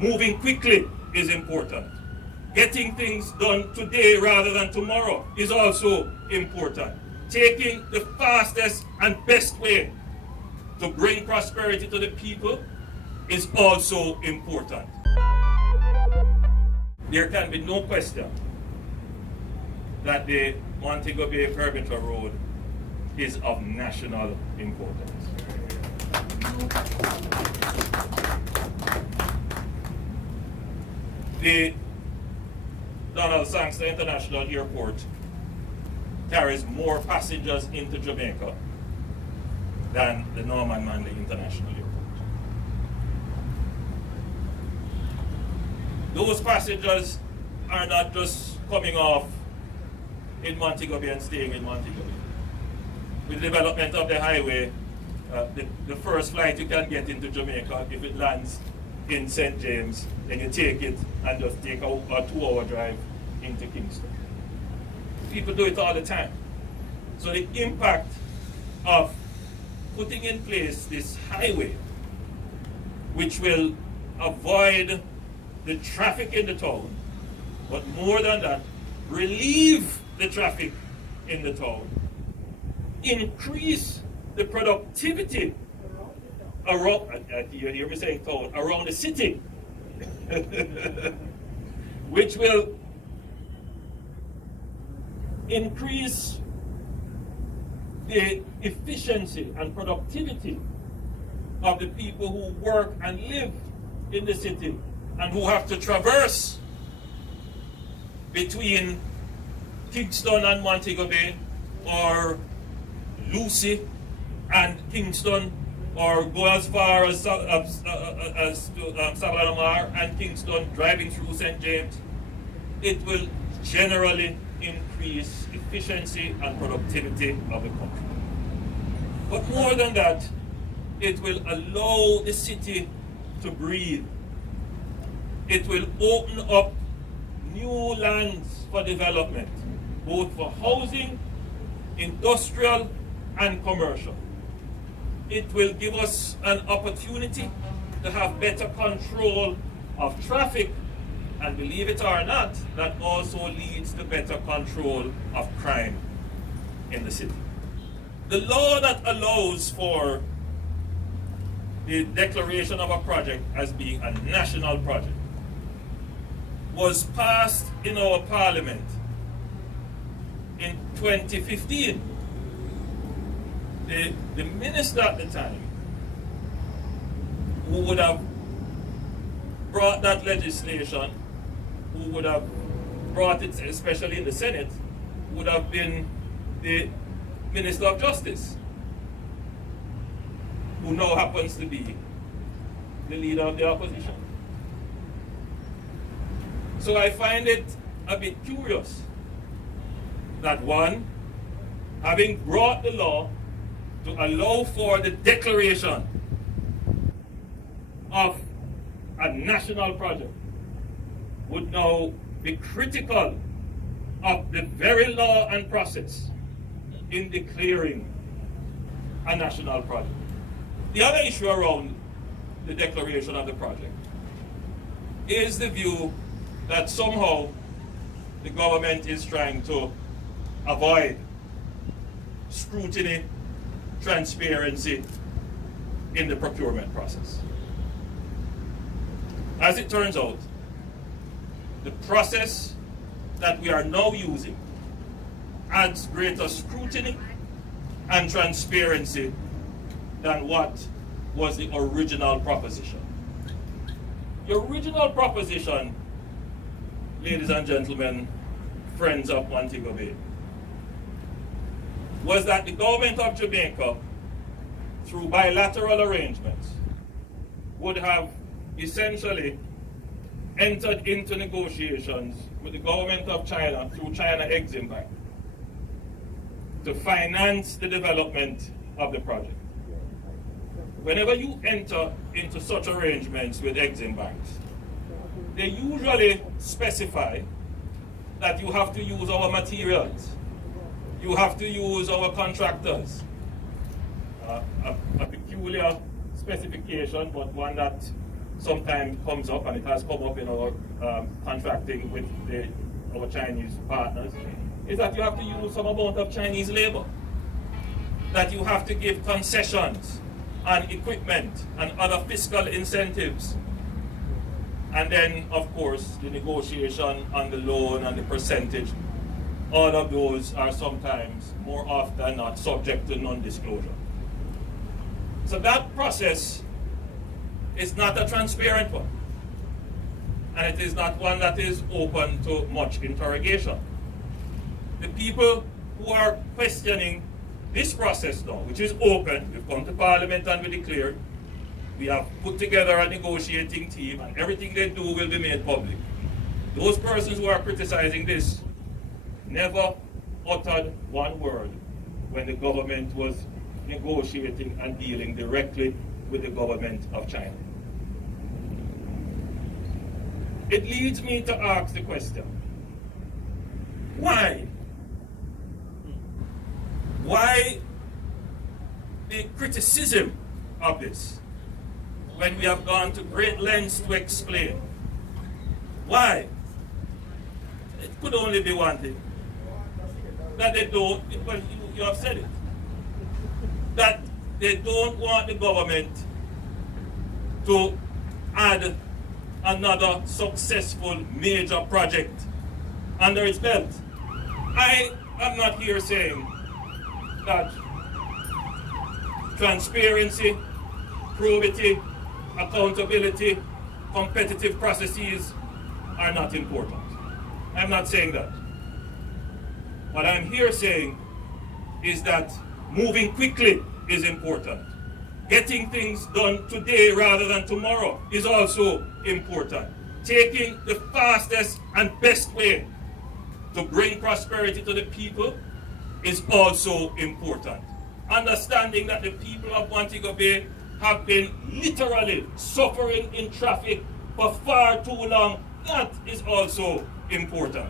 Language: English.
moving quickly is important. Getting things done today rather than tomorrow is also important. Taking the fastest and best way to bring prosperity to the people is also important. There can be no question that the Montego Bay Perimeter Road is of national importance. The Donald Sangster International Airport carries more passengers into Jamaica than the Norman Manley International Airport. Those passengers are not just coming off in Montego Bay and staying in Montego Bay. With the development of the highway, the first flight you can get into Jamaica, if it lands in St. James, then you take it and just take a 2-hour drive into Kingston. People do it all the time. So the impact of putting in place this highway, which will avoid the traffic in the town, but more than that, relieve the traffic in the town, increase the productivity around, you hear me saying town, around the city, which will increase the efficiency and productivity of the people who work and live in the city and who have to traverse between Kingston and Montego Bay, or Lucy and Kingston, or go as far as Sabalamar and Kingston, driving through St. James. It will generally increase efficiency and productivity of the country. But more than that, it will allow the city to breathe. It will open up new lands for development, both for housing, industrial, and commercial. It will give us an opportunity to have better control of traffic, and believe it or not, that also leads to better control of crime in the city. The law that allows for the declaration of a project as being a national project was passed in our parliament in 2015. The minister at the time, who would have brought that legislation, who would have brought it, especially in the Senate, would have been the Minister of Justice, who now happens to be the leader of the opposition. So I find it a bit curious that one, having brought the law to allow for the declaration of a national project, would now be critical of the very law and process in declaring a national project. The other issue around the declaration of the project is the view that somehow the government is trying to avoid scrutiny, transparency in the procurement process. As it turns out, the process that we are now using adds greater scrutiny and transparency than what was the original proposition. The original proposition, ladies and gentlemen, friends of Montego Bay, was that the government of Jamaica, through bilateral arrangements, would have essentially entered into negotiations with the government of China through China Exim Bank to finance the development of the project. Whenever you enter into such arrangements with Exim banks, they usually specify that you have to use our materials, you have to use our contractors. A peculiar specification, but one that sometimes comes up, and it has come up in our contracting with our Chinese partners, is that you have to use some amount of Chinese labor. That you have to give concessions on equipment and other fiscal incentives. And then, of course, the negotiation on the loan and the percentage. All of those are sometimes, more often than not, subject to non-disclosure. So that process is not a transparent one. And it is not one that is open to much interrogation. The people who are questioning this process now, which is open, we've come to Parliament and we declared, we have put together a negotiating team and everything they do will be made public. Those persons who are criticizing this never uttered one word when the government was negotiating and dealing directly with the government of China. It leads me to ask the question, why? Why the criticism of this when we have gone to great lengths to explain? Why? It could only be one thing. That they don't, well, you have said it, that they don't want the government to add another successful major project under its belt. I am not here saying that transparency, probity, accountability, competitive processes are not important. I'm not saying that. What I'm here saying is that moving quickly is important. Getting things done today rather than tomorrow is also important. Taking the fastest and best way to bring prosperity to the people is also important. Understanding that the people of Montego Bay have been literally suffering in traffic for far too long, that is also important.